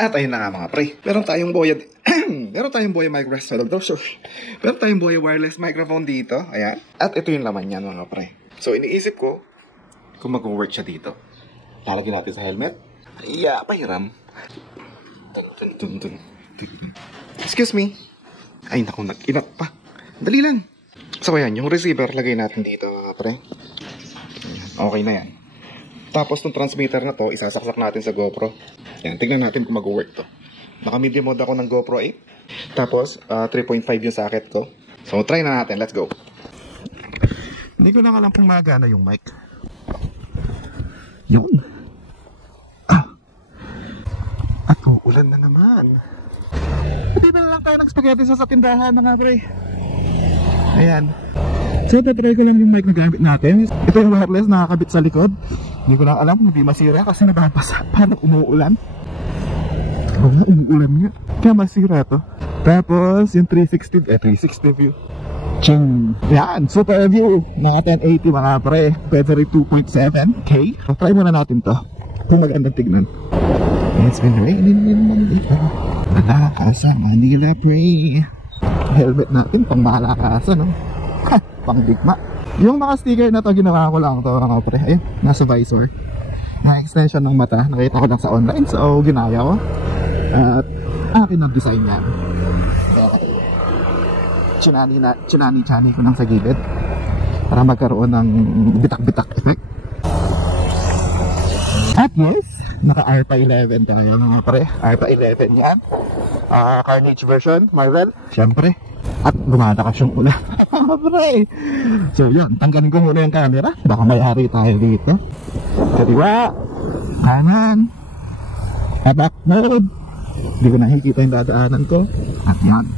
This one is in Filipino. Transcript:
At ayun na nga mga pre, meron tayong Boya meron tayong Boya microphone. Meron tayong Boya wireless microphone dito. Ayan. At ito yung laman niyan mga pre. So iniisip ko kung mag-work siya dito. Lalagyan natin sa helmet. Yeah, pahiram. Excuse me. Ay naku, nag-inat pa. Dali lang. So ayan, yung receiver lagay natin dito mga pre. Ayan, okay na yan. Tapos itong transmitter na to, isasaksak natin sa GoPro. Yan, tignan natin kung mag-work to. Naka-medium mode ako ng GoPro 8. Tapos, 3.5 yung socket ko. So, try na natin. Let's go. Hindi ko lang alam kung magana yung mic. Yun. At ulan na naman. Hindi na lang tayo ng spaghetti sa tindahan na nga, pre. Ayan. So, tatry ko lang yung mic na gamit natin. Ito yung wireless na nakakabit sa likod. Hindi ko lang alam kung hindi masira kasi nababasa. Parang umuulan. Oo nga, umuulan nga. Kaya masira to. Tapos, yung 360 view. Ching! Yan, super view. Mga 1080 mga pre. Battery 2.7K. So, try muna natin to. Kung magandang tignan. It's been raining in Manila. Malakasan, Manila, pre. Helmet natin, pang malakasan, no? Ha, pang digma. Yung mga sticker na to, ginawa ko lang to mga pre. Ayun, nasa visor. Na extension ng mata. Nakita ko lang sa online. So, ginaya ko. At akin ang design yan. Chinani ko lang sa gilid. Para magkaroon ng bitak-bitak effect. At yes, naka ARPA 11 tayo mga pre. ARPA 11 yan. Carnage version, Marvel. Siyempre. At lumalakas yung ulan. So yun, tanggalin ko muna yung camera. Baka may-ari tayo dito. Kadiwa, kanan, back mode. Hindi ko nakikita yung dadaanan ko. At yan.